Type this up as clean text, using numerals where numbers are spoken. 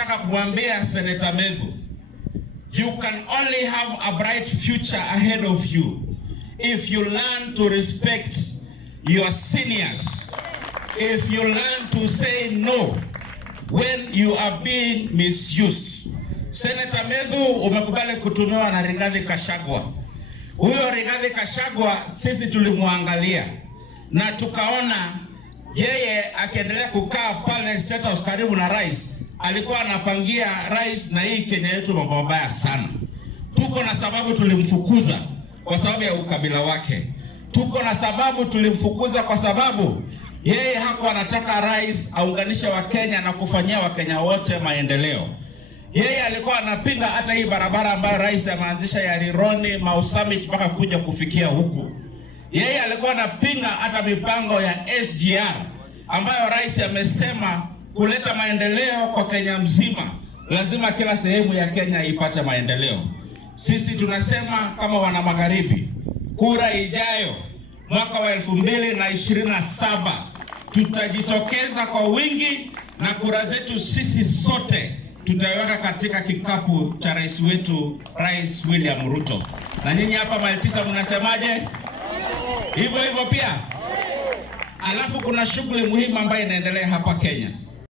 nataka kumwambia Senator Methu, you can only have a bright future ahead of you if you learn to respect your seniors, if you learn to say no when you are being misused. Senator Methu, umekubali kutumiwa na Rigathi Gachagua. Huyo Rigathi Gachagua sisi tulimwangalia na tukaona yeye akiendelea kukaa pale State House karibu na rais, alikuwa anapangia rais na hii Kenya yetu mambo mabaya sana. Tuko na sababu tulimfukuza kwa sababu ya ukabila wake. Tuko na sababu tulimfukuza kwa sababu yeye hakuwa anataka rais aunganishe Wakenya na kufanyia Wakenya wote maendeleo. Yeye alikuwa anapinga hata hii barabara ambayo rais ameanzisha ya Rironi Mau Summit mpaka kuja kufikia huku. Yeye alikuwa anapinga hata mipango ya SGR ambayo rais amesema kuleta maendeleo kwa Kenya mzima, lazima kila sehemu ya Kenya ipate maendeleo. Sisi tunasema kama wana magharibi, kura ijayo mwaka wa 2027 tutajitokeza kwa wingi na kura zetu sisi sote tutaiweka katika kikapu cha rais wetu, Rais William Ruto. Na nyinyi hapa Maltisa mnasemaje? Hivyo hivyo pia. Alafu kuna shughuli muhimu ambayo inaendelea hapa Kenya.